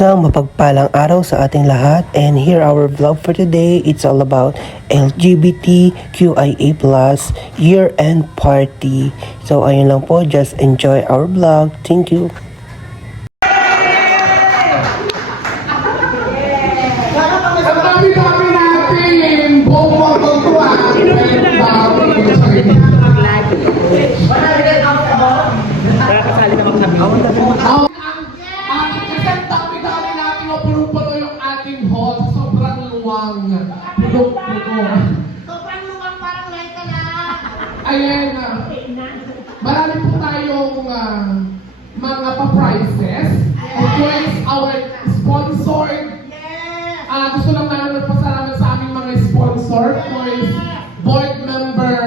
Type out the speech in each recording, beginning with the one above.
Isang mapagpalang araw sa ating lahat, and here our vlog for today. It's all about LGBTQIA+ year-end party. So ayun lang po, just enjoy our vlog. Thank you. Sabi natin, buong magagawa. Kasi dami-dami natin o puno-puno yung ating hall. Sobrang luwang. Puno-puno. Sobrang luwang parang leka na. Ayan. Marami po tayong mga pa-prizes. Of course, our sponsor. Gusto lang namin magpasalamat sa aming mga sponsor. Of course, board member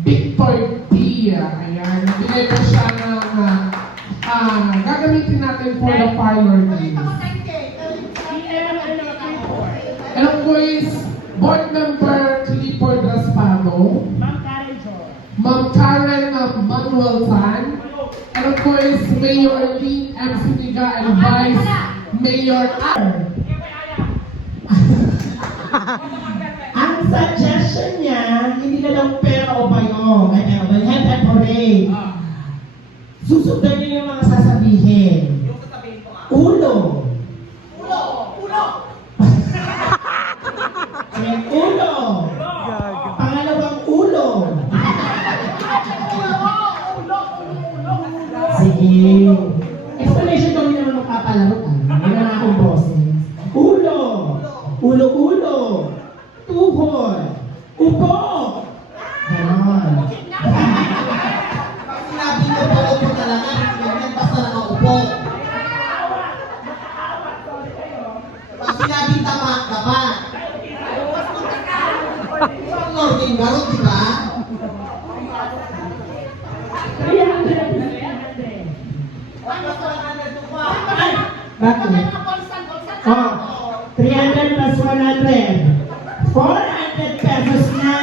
Victor D. Ayan. Binigay ko siya ng gagamitin natin for the parlor days. And of course, board member Clifford Raspado. Ma'am Karen Manuel Tan. And of course, Mayor Lee M. Siniga and Vice Mayor R. Ang suggestion niya, hindi na lang pera o bayo. Ay, pera ba? Head and parade. Susundan niyo yung mga sasabihin. Yung sasabihin ko Ulo. Ulo! Ulo! Ayan, ulo. Pangalawang ulo. Sige. Explanation kami naman magpapalaro. Hindi na akong boses. Ulo. Ulo-ulo. Tuhod. Upo. Ganon. Pag sinabi ko po, upo talaga, ganyan, basta nakaupo. Pag sinabi tama, dapat. Ang Lording Garot, di ba? Bakit? Oh, 300 plus 100. 400 pesos na.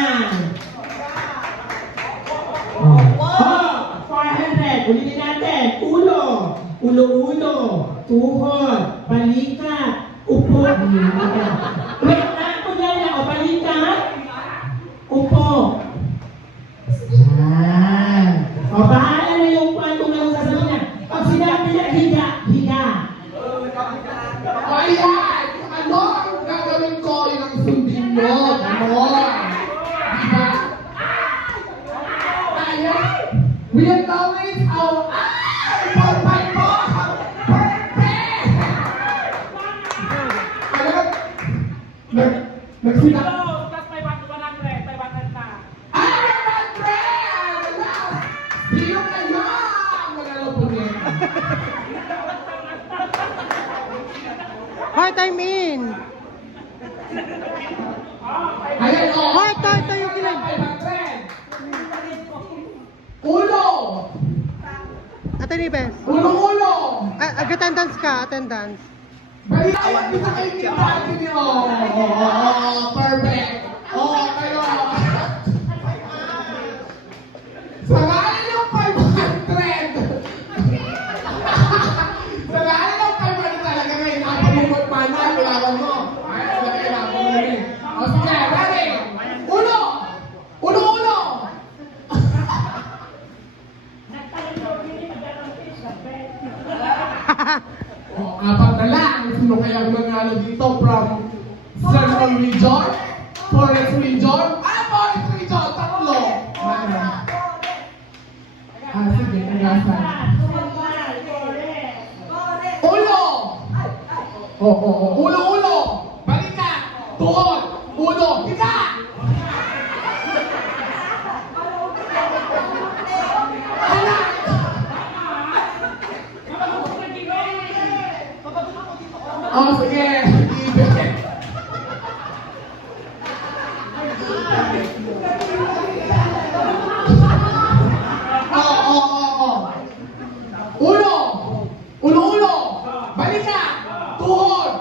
Oh, 400. Ulitin natin. Ulo. Ulo-ulo. Tuhod. Balikat. Upo. Wait na. Kunyari ako. Balikat. Upo. Yan. O, bahala na yung kung ano sasabihin na. Pag sinabi niya, higa. Higa. Ayan! Ano ang gagawin ko? Yun ang sundin nyo. Ganon. Diba? Ayan! We acknowledge our... Porpay po! Perfect! Ayan! Nagsinak... Sino kayo? Magalaw po din. Heart, I'm in. Ayan o. Heart, tayo kilig. Ulo! Ate Nibes. Ulo-ulo! Attendance ka, attendance. Balitawan kita kayo kinitati niyo. Perfect. Kayo. Sa ngalan ng 500. Sa ngalan ng 500 talaga ngayon. Napalungot pa na. Kailangan mo. Ay, kailangan mo rin. O sige, ready? Ulo! Ulo-ulo! Apat na lang. Sino kayang nanalo dito from Central Region? Forest Region? Forest Region! Tatlo! Sige, nagasan. Ulo! Ulo-ulo! Balikat! Tuhod! Ulo! Higa! Sige. Ulo! Ulo-ulo! Balikat! Tuhod!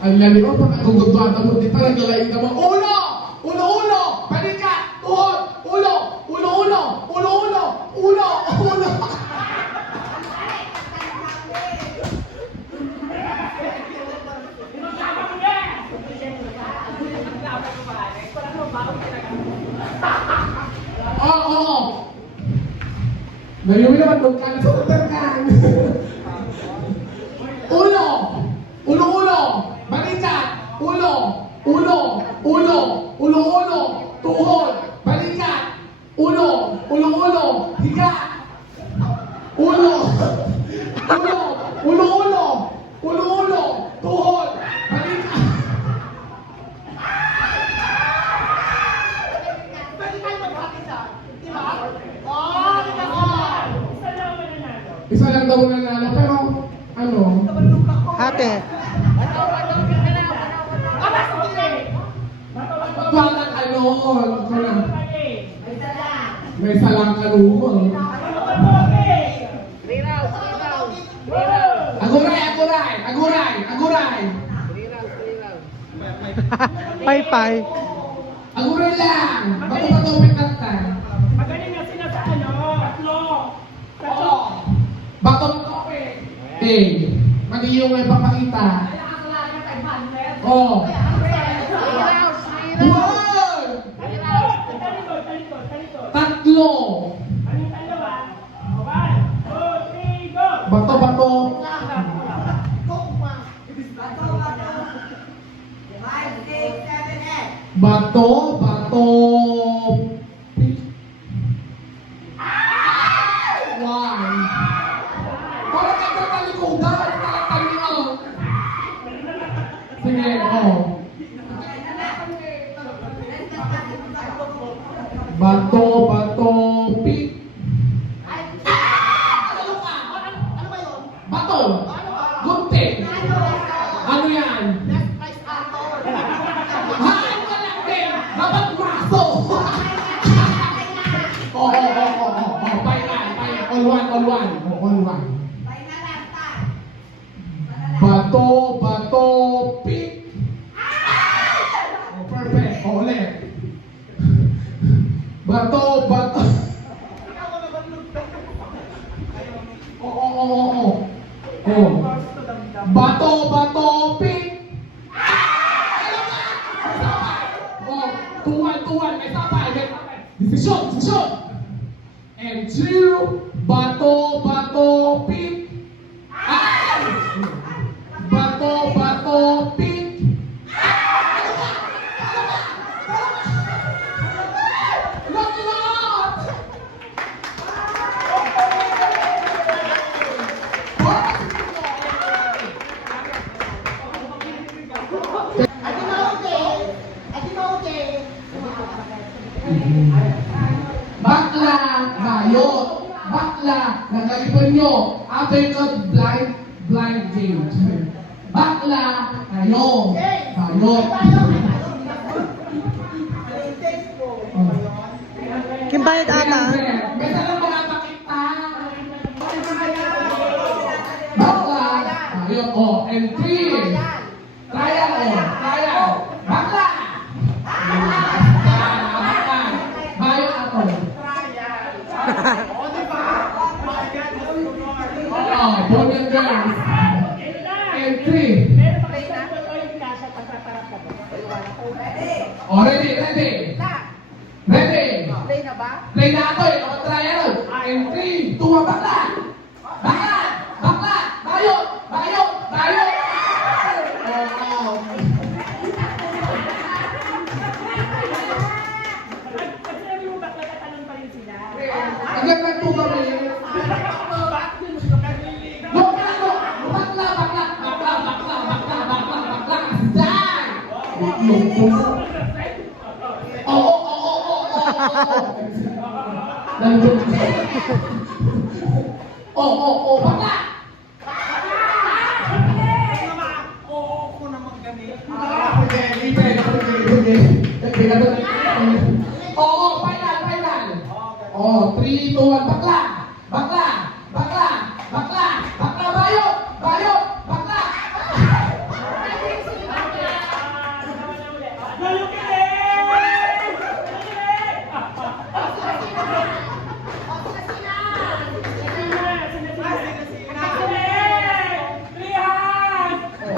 Ang lalim mo, pagkagugugduan mo, di pa naglalain ka mo. Ulo! Ulo, ulo! Balikat! Tuhod! Ulo! Ulo, ulo! Ulo, ulo! Ulo! Ulo! Oo! Nayumi naman doon ka, nasutan ka! Ulo! Ulo, ulo! Balikat! Ulo! Ulo! Ulo! Ulo, ulo! Tuhod! Balikat! Ulo! Ulo, ulo! Higa! Ulo! Ulo! Ulo, ulo! Ulo, ulo! Tuhod! Balikat! Pwede tayo magpakita. Di ba? Oo, di ba? Oo. Isa lang daw nanalo, pero ano? Ate. Parang ano? Ako na. May salang kalumo. Aguray, aguray, aguray, aguray. Pay-pay. Aguray lang. Bago ba ito may kanta? Magaling na sila sa ano, tatlo. Oo. Bago mo ito mali yung may papakita. Oo. Wow! Talikod, talikod, talikod. Tatlo. Anong dalawa? 1, 2, 3, go! Bato, bato. Bato, bato. One. Parang nagtatalikudan. Nagtatalikudan. Sige, oh. Bato, bato, pick. Ano ba yun? Bato. Gunting. Ano yan? Price ato. Hay, wala din. Dapat braso. Oh. Bayan. All one. All one. Bato, bato, pick. Oh, perfect. Oh, ulit. Bato, bato. Oh. Bato, bato, pick. Oh, tuwan. May sabay. Decision. And two, bato, bato, pick. Bato, pick. Lot! Bakla, bayot. Bakla, nagalipan nyo. After ka blind date. Bakla, kayo. Bayot. Kimbayad ata. May salang mga pakita. Bakla, bayot. Oh, and three. Trial. Bakla. Bayot ako. Oh, boy and girls. And three. Meron pa kasi sa ito yung kasa, pasaparap ka ba? Oh, ready. Play na ba? Play na ako eh. O, trial. And three, two, bakla. Bayot. Oh. Pag sinabi mo bakla, tatanong pa rin sila. Agad nagtu kami. No. Bakla. Dad. Oo. Nandun. Oo, bakla. Oo, final. Oh, 3, 2, 1, bakla. Bayot, bakla.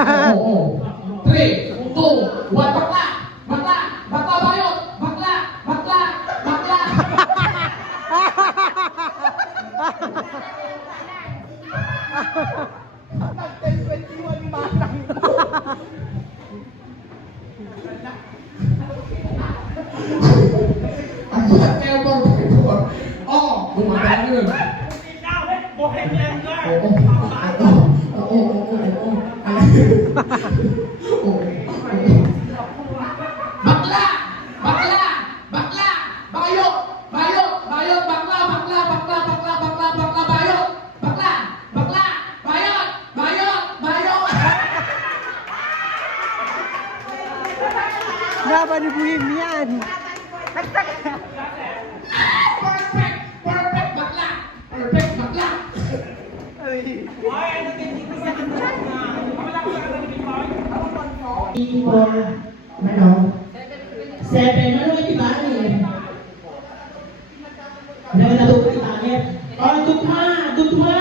Oo. 3, 2, 1, bakla! Bakla! Bakla bayot! Bakla! Bakla! Bakla! Ang buhat kaya more. Oh, gumawa yun. Ikaw, Bohemian Girl. Bakla! Bakla! Bakla! Bayot! Bayot! Bayot! Bakla! Bakla! Bakla! Bakla! Bakla! Bakla! Bayot! Bakla! Bakla! Bayot! Bayot! Bayot! Laban ni Bohemian. Perfect! Perfect! Bakla! Perfect! Bakla! Four, ano? 7, ano yung tibangin? Ano yung natutong tibangin? Oh, dutma! Dutma!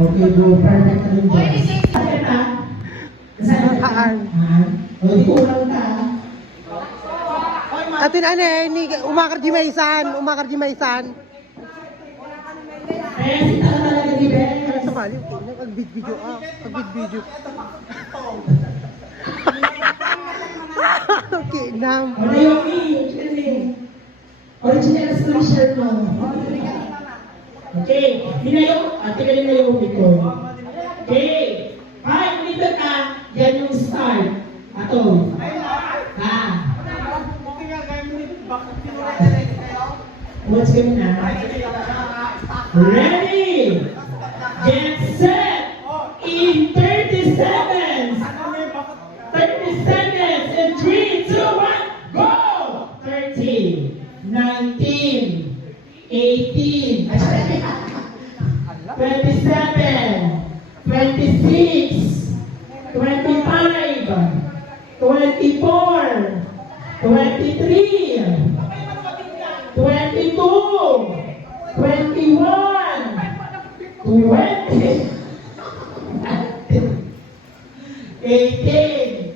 Okay, go. Perfect na rin, boss. Saan ka? Saan ka? Saan? O, di ko ulang ka. Atin ni umakar di Maisan, umakar di Maisan. Kaya sita ka talaga, di ba? Sa bali, nag-video nag-video. Okay, nam. Ano yung original story shirt mo. Okay, tingnan na yung ito. Okay, kahit dito ka, yan yung start. Ato. Ha? What's going on? Ready? Get set! In 30 seconds! 30 seconds! In 3, 2, 1, go! 30, 19, 18, 27, 26, 25, 24, 23, 22, 21, 20, 18,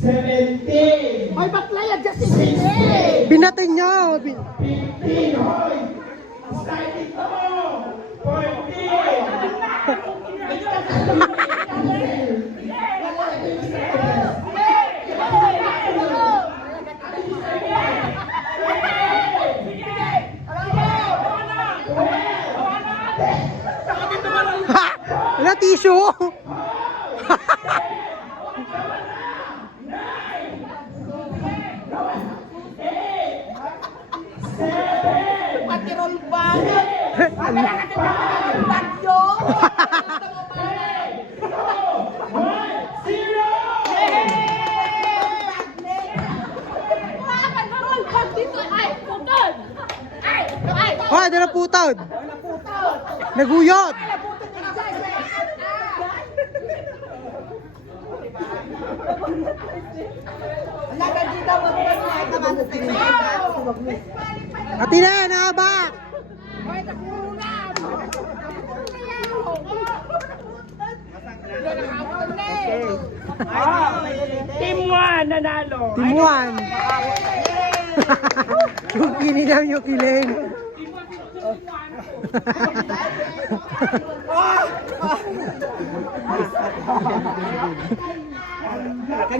17, Ay, bakla yan, just 16, Binatin niyo. 15, hoy! Starting to! 14! Wala tissue. Patirol ba? Bagyo! Hoy, na putod. Naguyod. Atin na, nakabak. Team 1 nanalo. Timuan. Yung kininam yung kiling.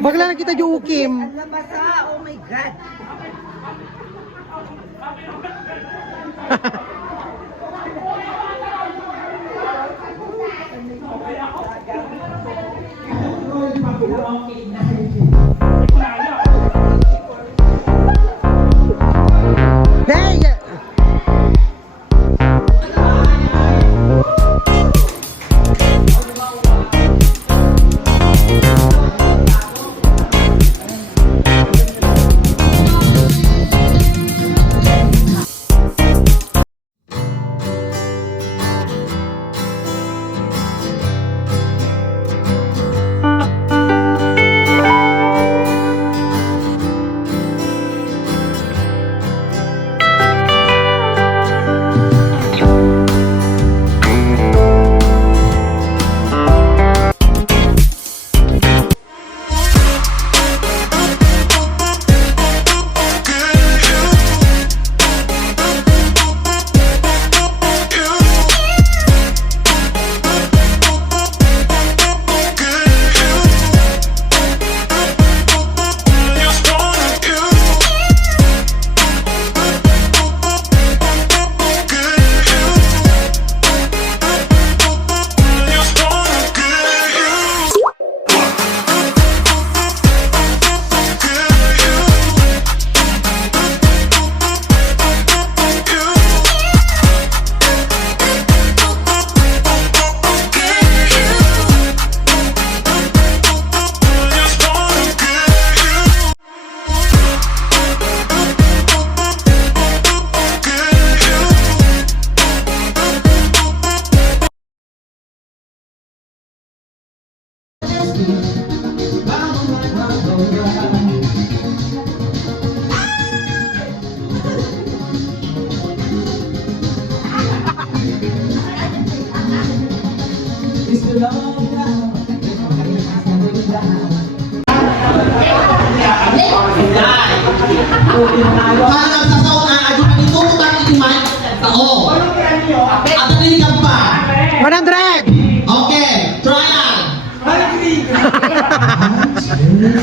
Bagla na kita yung ukim. Oh my God! Para nagsasaw na adyo ka dito ko tayo itimay tao. At niligang pa. 100! Okay, trial.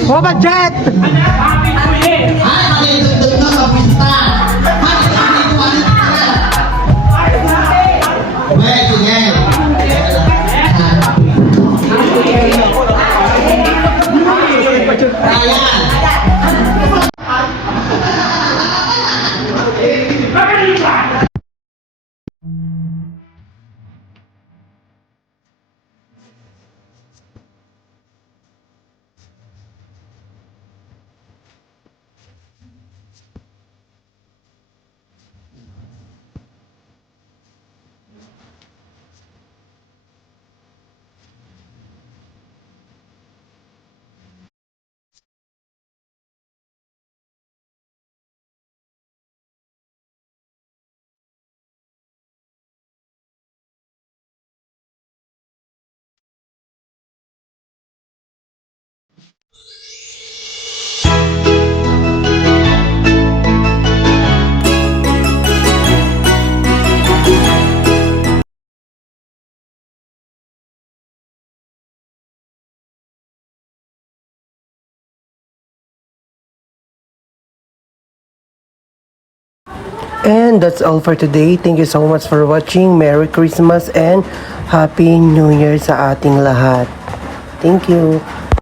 O budget! Ay, malidagdag na sa pista. Wait, sige. Trial. And that's all for today. Thank you so much for watching. Merry Christmas and Happy New Year sa ating lahat. Thank you.